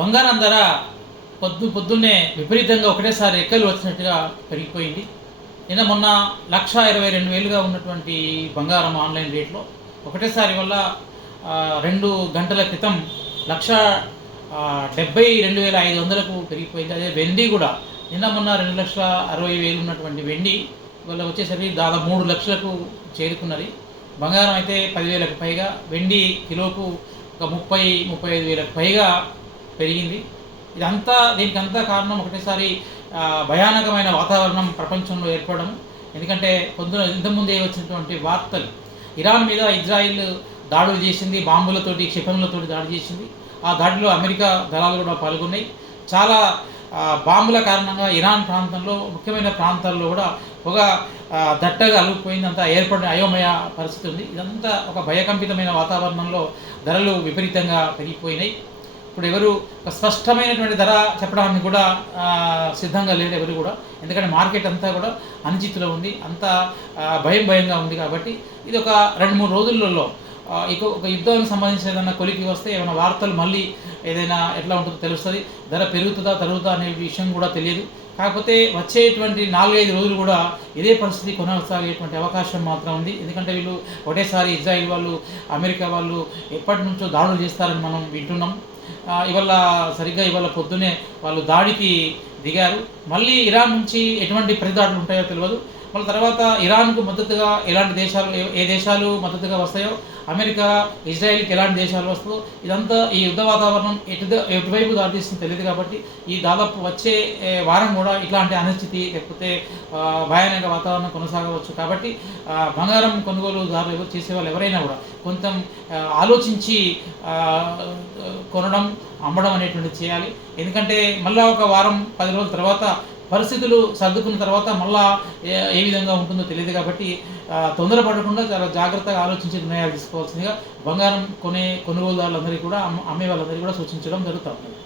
బంగారం ధర పొద్దున్నే విపరీతంగా ఒకటేసారి ఎక్కలు వచ్చినట్టుగా పెరిగిపోయింది. నిన్న మొన్న 1,22,000గా ఉన్నటువంటి బంగారం ఆన్లైన్ రేట్లో ఒకటేసారి వల్ల 2 గంటల క్రితం 1,72,500కు పెరిగిపోయింది. అదే వెండి కూడా నిన్న మొన్న 2,60,000 ఉన్నటువంటి వెండి ఇవాళ వచ్చేసరికి దాదాపు 3 లక్షలకు చేరుకున్నది. బంగారం అయితే 10,000కు పైగా, వెండి కిలోకు ఒక 30,000-35,000కు పైగా పెరిగింది. దీనికంతా కారణం ఒకటేసారి భయానకమైన వాతావరణం ప్రపంచంలో ఏర్పడడం. ఎందుకంటే ఇంతకుముందే వచ్చినటువంటి వార్తలు, ఇరాన్ మీద ఇజ్రాయిల్ దాడులు చేసింది, బాంబులతోటి క్షిపణులతోటి దాడి చేసింది. ఆ దాడిలో అమెరికా దళాలు కూడా పాల్గొన్నాయి. చాలా బాంబుల కారణంగా ఇరాన్ ప్రాంతంలో ముఖ్యమైన ప్రాంతాల్లో కూడా పొగ దట్టగా అలుగుపోయింది. అంతా ఏర్పడిన అయోమయ పరిస్థితి ఉంది. ఇదంతా ఒక భయకంపితమైన వాతావరణంలో ధరలు విపరీతంగా పెరిగిపోయినాయి. ఇప్పుడు ఎవరు ఒక స్పష్టమైనటువంటి ధర చెప్పడానికి కూడా సిద్ధంగా లేరు ఎవరు కూడా. ఎందుకంటే మార్కెట్ అంతా కూడా అనిశ్చితిలో ఉంది, అంతా భయంగా ఉంది. కాబట్టి ఇది ఒక 2-3 రోజులలో ఒక యుద్ధానికి సంబంధించిన ఏదైనా కొలికి వస్తే ఏమైనా వార్తలు మళ్ళీ ఏదైనా ఎట్లా ఉంటుందో తెలుస్తుంది. ధర పెరుగుతుందా తరుగుతుందా అనే విషయం కూడా తెలియదు. కాకపోతే వచ్చేటువంటి 4-5 రోజులు కూడా ఇదే పరిస్థితి కొనసాగేటువంటి అవకాశం మాత్రం ఉంది. ఎందుకంటే వీళ్ళు ఒకటేసారి ఇజ్రాయిల్ వాళ్ళు, అమెరికా వాళ్ళు ఎప్పటి నుంచో దాడులు చేస్తారని మనం వింటున్నాం. ఇవాళ పొద్దునే వాళ్ళు దాడికి దిగారు. మళ్ళీ ఇరాన్ నుంచి ఎటువంటి ప్రతిదాడులు ఉంటాయో తెలియదు. మళ్ళీ తర్వాత ఇరాన్కు మద్దతుగా ఎలాంటి ఏ దేశాలు మద్దతుగా వస్తాయో, అమెరికా ఇజ్రాయిల్కి ఎలాంటి దేశాలు వస్తుందో, ఇదంతా ఈ యుద్ధ వాతావరణం ఎటువైపు దారితీస్తుందో తెలియదు. కాబట్టి ఈ దాదాపు వచ్చే వారం కూడా ఇట్లాంటి అనిశ్చితి లేకపోతే భయానక వాతావరణం కొనసాగవచ్చు. కాబట్టి బంగారం కొనుగోలుదారులు చేసేవాళ్ళు ఎవరైనా కూడా కొంచెం ఆలోచించి కొనడం, అమ్మడం అనేటువంటిది చేయాలి. ఎందుకంటే మళ్ళీ ఒక వారం 10 రోజుల తర్వాత పరిస్థితులు సర్దుకున్న తర్వాత మళ్ళా ఏ విధంగా ఉంటుందో తెలియదు. కాబట్టి తొందరపడకుండా చాలా జాగ్రత్తగా ఆలోచించి నిర్ణయాలు తీసుకోవాల్సిందిగా బంగారం కొనుగోలుదారులందరికీ కూడా, అమ్మే వాళ్ళందరికీ కూడా సూచించడం జరుగుతూ ఉంటుంది.